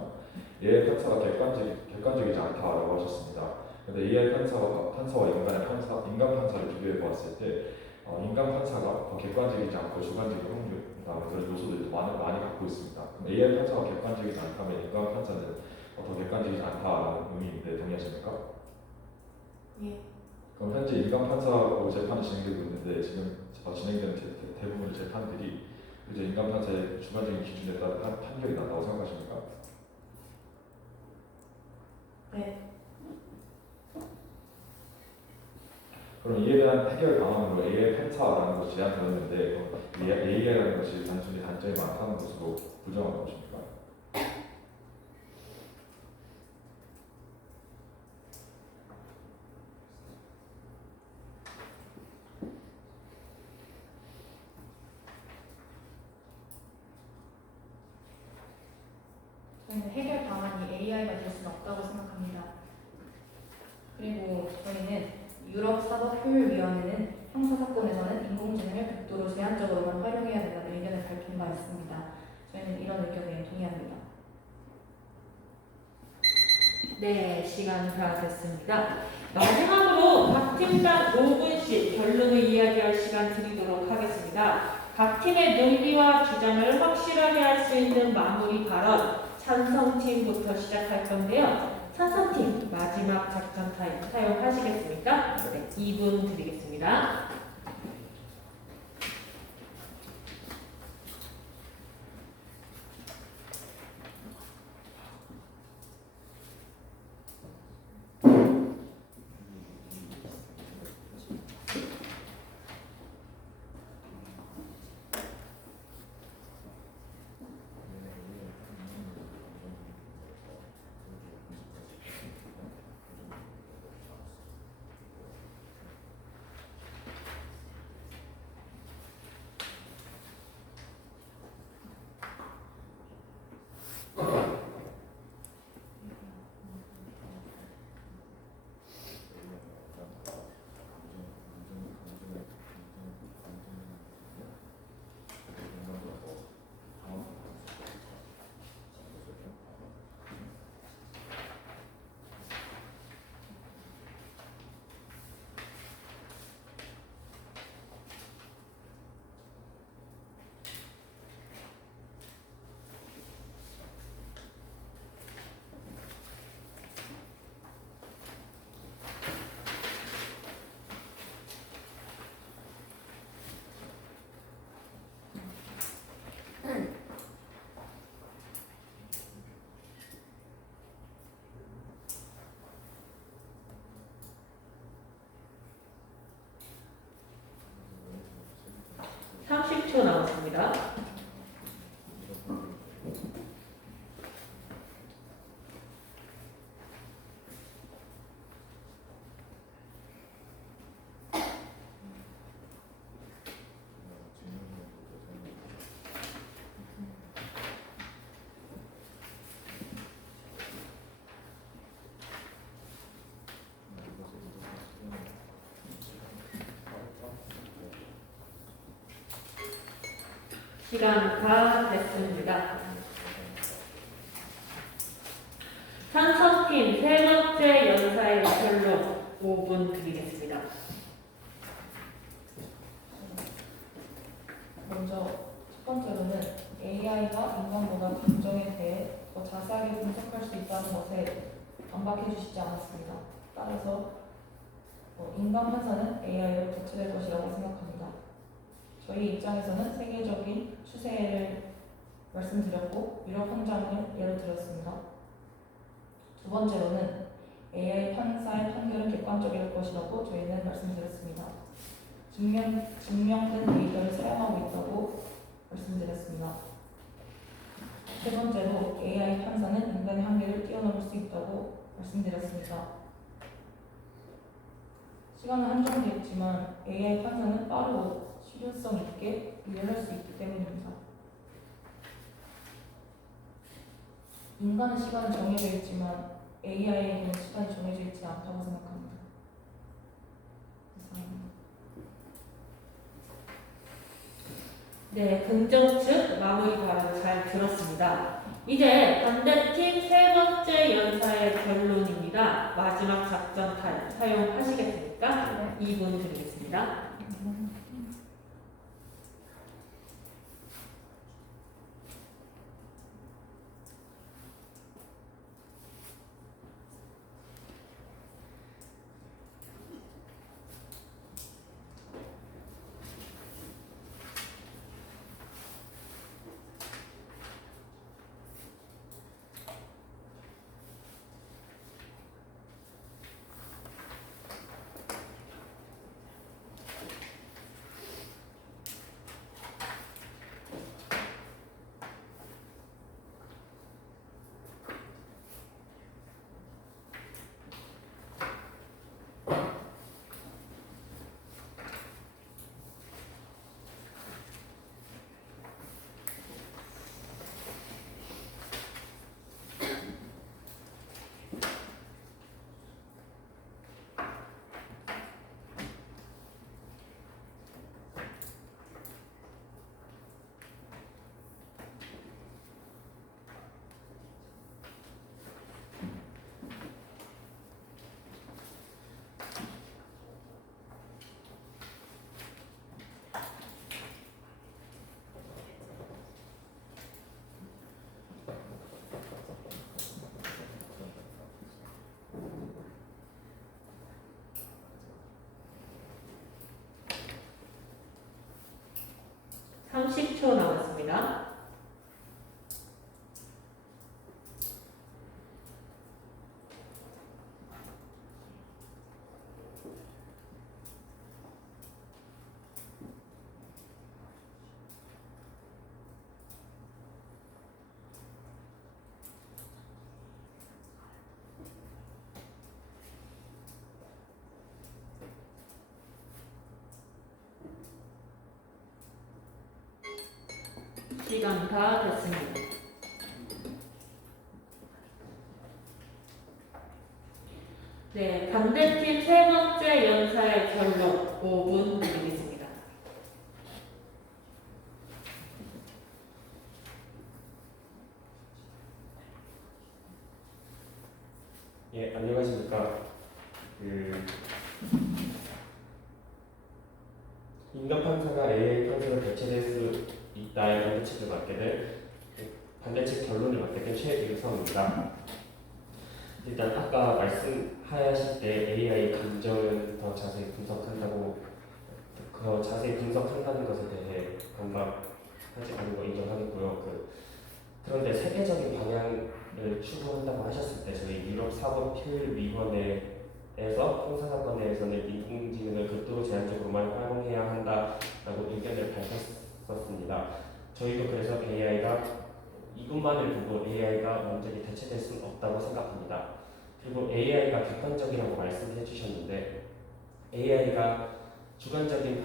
AI 판사가 객관적이지 않다라고 하셨습니다. 그런데 AI 판사와 인간 판사를 비교해 보았을 때 인간 판사가 더 객관적이지 않고 주관적인 확률, 그런 요소들도 많이 갖고 있습니다. 그럼 AI 판사가 객관적이지 않다면 인간 판사는 더 객관적이지 않다라는 의미인데 동의하십니까? 예. 그럼 현재 인간 판사로 재판이 진행되고 있는데 지금 진행되는 대부분의 재판들이 이제 인간 판사의 주관적인 기준에 따른 판결이 난다고 생각하십니까? 네. 그럼 이에 대한 해결 방안으로 AI 판사라는 것을 제안되었는데 AI라는 것이 단순히 단점이 많다는 것으로 부정하는 것입니까? 저희는 해결 방안이 AI가 될 수는 없다고 생각합니다. 그리고 저희는 유럽 사법효율위원회는 형사사건에서는 인공지능을 극도로 제한적으로만 활용해야 된다는 의견을 밝힌 바 있습니다. 저희는 이런 의견에 동의합니다. 네, 시간 다 됐습니다. 마지막으로 각 팀당 5분씩 결론을 이야기할 시간 드리도록 하겠습니다. 각 팀의 논리와 주장을 확실하게 할 수 있는 마무리 발언, 찬성팀부터 시작할 건데요. 찬성팀 마지막 작전 타임 사용하시겠습니까? 네, 2분 드리겠습니다. 남았습니다. 시간 다 됐습니다. 찬성팀 세 번째 연사의 결론 5분 드리겠습니다. 먼저 첫 번째로는 AI가 인간보다 감정에 대해 더 자세하게 분석할 수 있다는 것에 반박해 주시지 않았습니다. 따라서 인간 판사는 AI로 대체될 것이라고 생각합니다. 저희 입장에서는 세계적인 추세를 말씀드렸고 유럽 현장을 예로 들었습니다. 두 번째로는 AI 판사의 판결은 객관적일 것이라고 저희는 말씀드렸습니다. 증명된 데이터를 사용하고 있다고 말씀드렸습니다. 세 번째로 AI 판사는 인간의 한계를 뛰어넘을 수 있다고 말씀드렸습니다. 시간은 한정되어 있지만 AI 판사는 빠르고 실효성 있게 일을 할 수 있기 때문입니다. 인간은 시간은 정해져 있지만 AI에게는 시간이 정해져 있지 않다고 생각합니다. 이상입니다. 네, 긍정 측 마무리 발언을 잘 들었습니다. 이제 반대팀 세 번째 연사의 결론입니다. 마지막 작전 사용하시겠습니까? 2분 드리겠습니다. (30초) 남았습니다. 시간 다 됐습니다. 네, 반대팀 세 번째 연사의 결론 5분 드리겠습니다. 예, 안녕하십니까. 인간 판사가 AI 판사로 대체될 수 있다의 반대측을 맡게 된 반대측 결론을 맡게 된 최규성입니다. 일단 아까 말씀하실 때 AI 감정을 더 자세히 분석한다는 것에 대해 반박하지 않는 거 인정하겠고요. 그런데 세계적인 방향을 추구한다고 하셨을 때 저희 유럽 사법효율위원회에서 형사사건에서는 인공지능을 극도로 제한적으로만 활용해야 한다라고 의견을 갔었습니다. 저희도 그래서 이것만을 보고 AI가 완전히 대체될 수는 없다고 생각합니다. 그리고 AI가 객관적이라고 말씀해 주셨는데 AI가 주관적인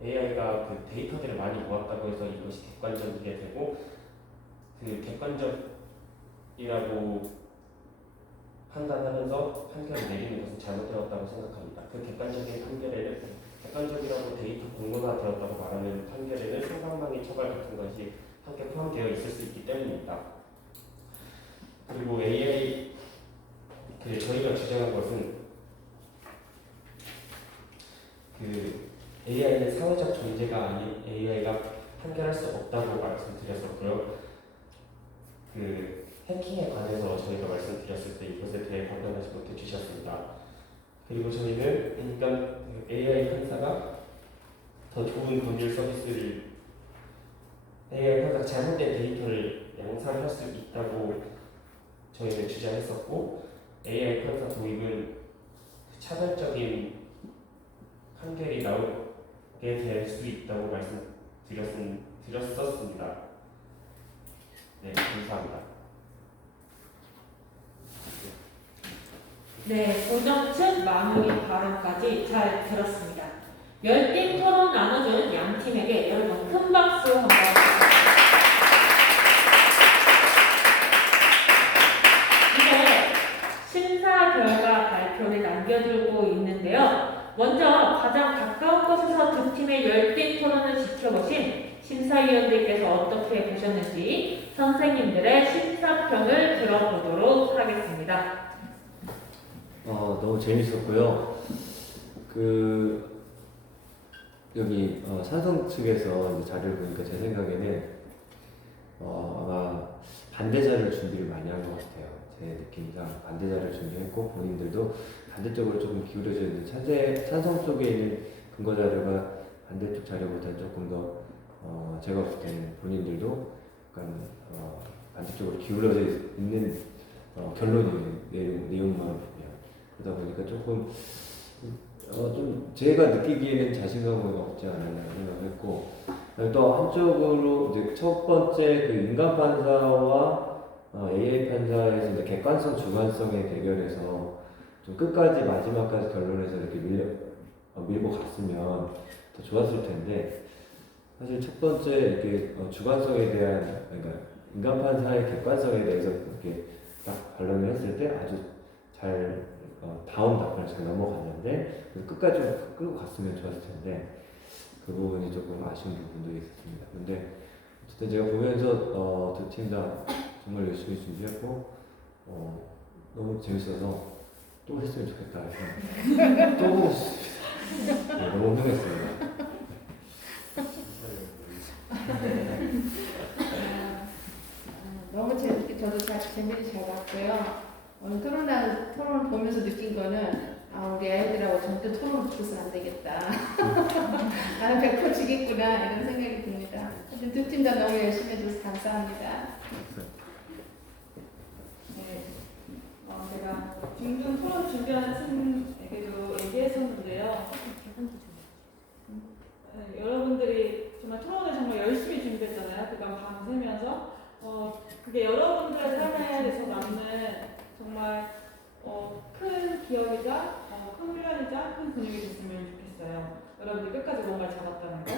AI가 그 데이터들을 많이 모았다고 해서 이것이 객관적이게 되고 그 객관적이라고 판단하면서 판결을 내리는 것은 잘못되었다고 생각합니다. 그 객관적이라고 데이터 공론화되었다고 말하는 판결에는 상방망이 처벌 같은 것이 함께 포함되어 있을 수 있기 때문입니다. 그리고 저희가 주장한 것은 AI는 사회적 존재가 아닌 AI가 판결할 수 없다고 말씀드렸었고요. 해킹에 관해서 저희가 말씀드렸을 때 이것에 대해 답변하지 못해 주셨습니다. 그리고 저희는 AI 판사가 더 좋은 법률 서비스를 AI 판사가 잘못된 데이터를 양산할 수 있다고 저희는 주장했었고 AI 판사 도입은 차별적인 판결이 나오게 될 수 있다고 말씀드렸었습니다. 네, 감사합니다. 네, 공정 측 마무리 발언까지 잘 들었습니다. 열띤 토론 나눠준 양 팀에게 여러분 큰 박수 한번 부탁드립니다. 이제 심사 결과 발표를 남겨두고 있는데요. 먼저 가장 가까운 곳에서 두 팀의 열띤 토론을 지켜보신 심사위원들께서 어떻게 보셨는지 선생님들의 심사평을 들어보도록 하겠습니다. 너무 재밌었고요. 여기 산성 측에서 이제 자료를 보니까 제 생각에는 아마 반대 자료를 준비를 많이 한 것 같아요. 제 느낌상 반대 자료를 준비했고 본인들도 반대쪽으로 조금 기울어져 있는 찬성 쪽에 있는 근거 자료가 반대쪽 자료보다 조금 더 제가 봤을 때는 본인들도 약간 반대쪽으로 기울어져 있는 결론이 내용만 보면 그러다 보니까 조금 좀 제가 느끼기에는 자신감은 없지 않았나 생각했고 또 한쪽으로 이제 첫 번째 그 인간 판사와 AI 판사에서 이제 객관성 주관성의 대결에서 좀 끝까지 마지막까지 결론에서 이렇게 밀고 갔으면 더 좋았을 텐데 사실 첫 번째 이렇게 주관성에 대한 그러니까 인간 판사의 객관성에 대해서 이렇게 딱 반론을 했을 때 아주 잘 다음 답변을 잘 넘어갔는데 끝까지 좀 끌고 갔으면 좋았을 텐데 그 부분이 조금 아쉬운 부분도 있었습니다. 근데 어쨌든 제가 보면서 두 팀 다 정말 열심히 준비했고 너무 재밌어서 또 했으면 좋겠다 해서 또 보고 싶습니다. 네, 너무 흥했습니다. 너무 재밌게 저도 재미있게 잘 봤고요. 오늘 토론을 보면서 느낀 거는 우리 아이들하고 절대 토론 붙어서는 안 되겠다. 나는 100% 지겠구나 이런 생각이 듭니다. 하여튼 두 팀 다 너무 열심히 해줘서 감사합니다. 네, 제가 중등 토론 준비하는 팀에게도 얘기했었는데요. 여러분들이 정말 토론을 정말 열심히 준비했잖아요. 그간 밤새면서 그게 여러분들의 삶에서 남는 정말 큰 기억이자 큰 훈련이자 큰 근육이 됐으면 좋겠어요. 여러분들이 끝까지 뭔가를 잡았다는 거.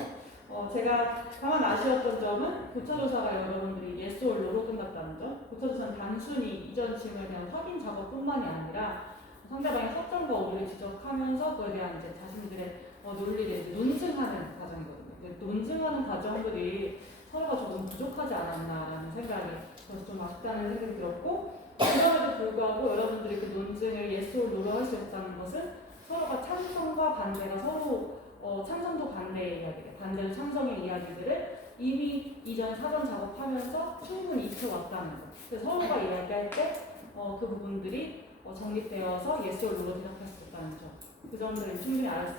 제가 다만 아쉬웠던 점은 교차조사가 여러분들이 yes or no로 끝났다는 점. 교차조사는 단순히 이전 질문에 대한 확인 작업뿐만이 아니라 상대방의 허점과 오류를 지적하면서 그에 대한 이제 자신들의 논리를 이제 논증하는 과정이거든요. 논증하는 과정들이 서로가 조금 부족하지 않았나라는 생각이 저도 좀 아쉽다는 생각이 들었고 그럼에도 불구하고 여러분들이 그 논증을 yes or no로 할 수 있다는 것은 서로가 찬성과 반대가 서로 찬성도 반대의 이야기들, 반대도 찬성의 이야기들을 이미 이전 사전 작업하면서 충분히 익혀왔다는 것. 그래서 서로가 이야기할 때 그 부분들이 정립되어서 yes or no로 대답할 수 있다는 점. 그 점들을 충분히 알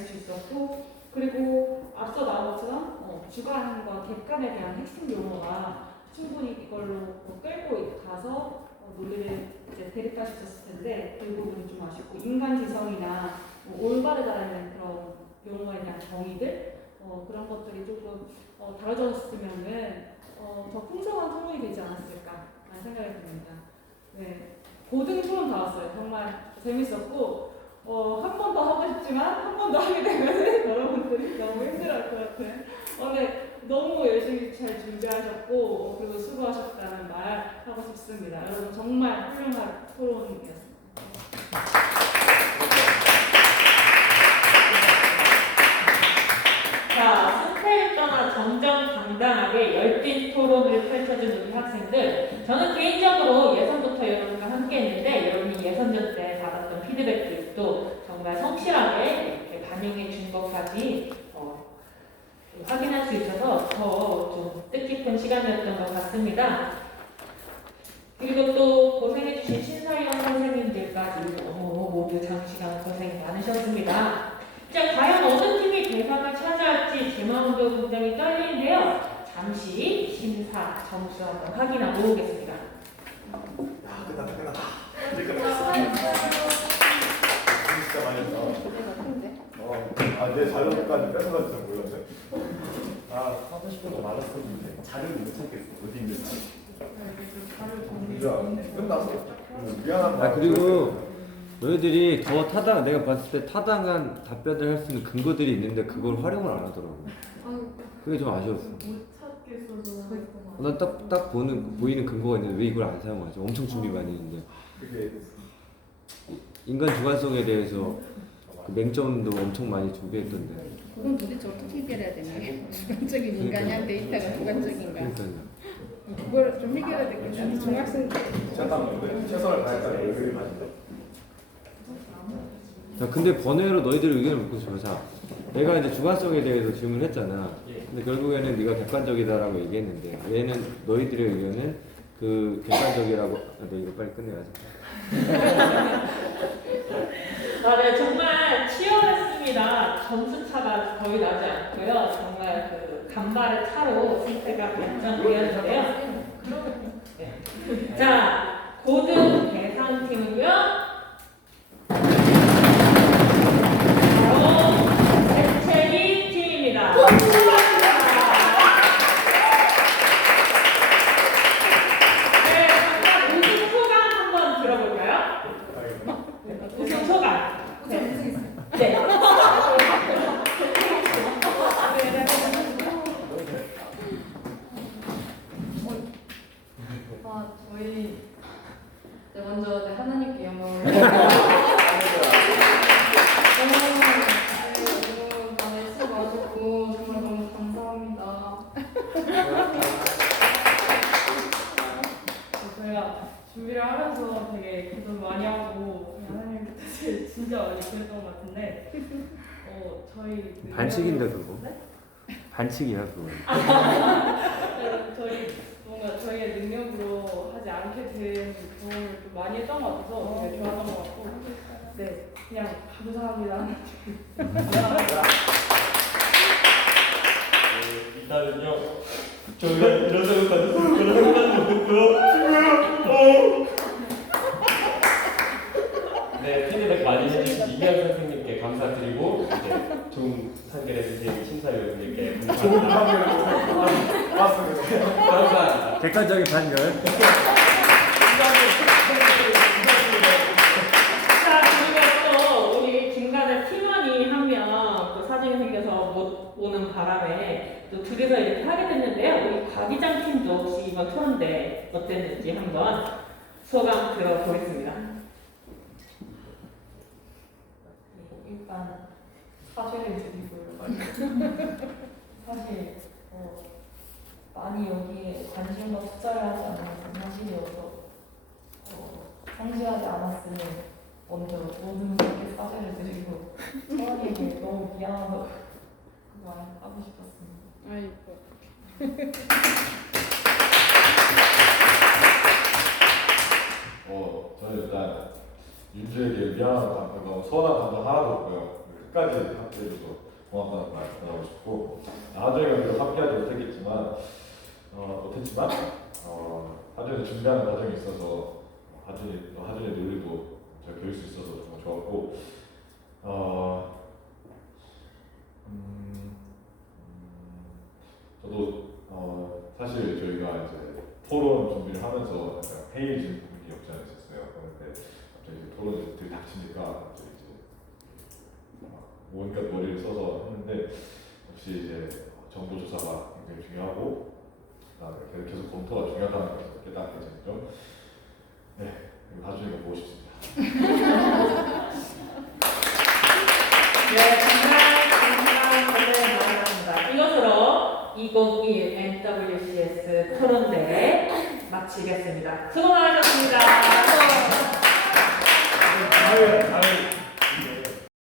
수 있었고 그리고 앞서 나온 것처럼 주관과 객관에 대한 핵심 용어가 충분히 이걸로 끌고 가서 논리를 이제 대립할 수 있었을 텐데 그 부분이 좀 아쉽고 인간 지성이나 올바르다라는 그런 용어에 대한 정의들 그런 것들이 조금 다뤄졌으면은 더 풍성한 토론이 되지 않았을까라는 생각이 듭니다. 네, 고등 토론 다 왔어요. 정말 재밌었고 한 번 더 하고 싶지만 한 번 더 하게 되면 여러분들이 너무 힘들어할 것 같아요. 네, 너무 열심히 잘 준비하셨고 그리고 수고하셨다는 말 하고 싶습니다. 여러분 정말 훌륭한 토론이었습니다. 자, 스타일 떠나 정정당당하게 열띤 토론을 펼쳐준 우리 학생들. 저는 개인적으로 예선부터 여러분과 함께 했는데 여러분이 예선전 때 받았던 피드백들도 정말 성실하게 이렇게 반영해 준 것까지 확인할 수 있어서 더 좀 뜻깊은 시간이었던 것 같습니다. 그리고 또 고생해주신 신사위원 선생님들까지 모두 장시간 고생 많으셨습니다. 자, 과연 어느 팀이 대상을 차지할지 제 마음도 굉장히 떨리는데요. 잠시 심사 점수 한번 확인하고 오겠습니다. 끝났다. 진짜 많이 했어. 내 자료까지 뺏어갈 줄 몰랐네. 하고 싶은 거 많았었는데 자료를 못 찾겠어. 어디 있는지. 진짜 끝났어. 미안하다. 그리고 너희들이 더 타당, 내가 봤을 때 타당한 답변을 할 수 있는 근거들이 있는데 그걸 활용을 안 하더라고. 그게 좀 아쉬웠어. 난 딱 보이는 근거가 있는데 왜 이걸 안 사용하지? 엄청 준비 많이 했는데. 그게 인간 주관성에 대해서 그 맹점도 엄청 많이 준비했던데. 그건 도대체 어떻게 해결해야 되냐? 주관적인 인간이야 데이터가 주관적인가? 그러니까요. 그걸 좀 해결해야 되겠다. 중학생 때 최선을 다했다. 의견이 맞는다. 자, 근데 번외로 너희들 의견을 묻고 싶어. 자, 내가 이제 주관성에 대해서 질문했잖아. 근데 결국에는 네가 객관적이다라고 얘기했는데 얘는 너희들의 의견은 그 객관적이라고. 너 이거 빨리 끝내야지. 네, 정말 치열했습니다. 점수 차가 거의 나지 않고요. 정말 그 간발의 차로 승패가 결정되었는데요. 네. 자, 고등 대상팀은요. 바로 대체리 팀입니다. 네, 잠깐 우승 소감 한번 들어볼까요? 우승 소감. 네. 저희 먼저 하나님께 영광을 너무 다들 수고 많으셨고 정말 너무 감사합니다. 저희가 준비를 하면서 되게 기도를 많이 하고 하나님 뜻을 진짜 많이 구했던 것 같은데 저희 반칙인데 그거. 네? 반칙이야 그거. 저희 뭔가 저희의 능력으로 하지 않게 된 경험을 좀 많이 했던 것 같아서 되게 좋았던 것 같고 네 그냥 감사합니다. 일단은요. 저희가 이런 생각까지 그런 생각도 못했고요. 네, 피드백 많이 해주신 이기현 선생님께 감사드리고 이제 좋은 판결해 주신 심사위원님께 감사합니다. 감사합니다. 객관적인 판결. 자, 그리고 또 우리 중간에 팀원이 한 명 또 사정이 생겨서 못 오는 바람에 또 둘이서 이렇게 하게 됐는데요. 우리 곽이장 팀도 혹시 이번 토론 때 어땠는지 한번 소감 들어보겠습니다. 일단 사죄를 드리고요. 사실 많이 여기에 관심과 투자를 하지 않는 사실이어서 성실하지 않았으니 먼저 모든 분께 사죄를 드리고 서원이에게 너무 미안하다고 그 말 하고 싶었습니다. 아이고. 저는 일단 윤주에게 미안한 감정, 서운한 감정 하나도 없고요. 끝까지 함께해줘서 고맙다는 말 전하고 싶고, 하준이가 비록 함께하지 못했지만 하준이 준비하는 과정에 있어서 하준이의 논리도 잘 배울 수 있어서 정말 좋았고, 토론 준비를 하면서 약간 회의진 분위기 없지 않아 있었어요. 그런데 갑자기 이제 토론이 들이닥치니까 갑자기 이제 막 온갖 머리를 써서 했는데 역시 이제 정보 조사가 굉장히 중요하고 그다음에 계속 검토가 중요하다는 걸 깨닫게 됐죠. 네, 이거 나중에 보고 싶습니다. 네, 정말 고생 많으셨습니다. 이것으로 2021 NWCS 토론대 마치겠습니다. 수고 많으셨습니다.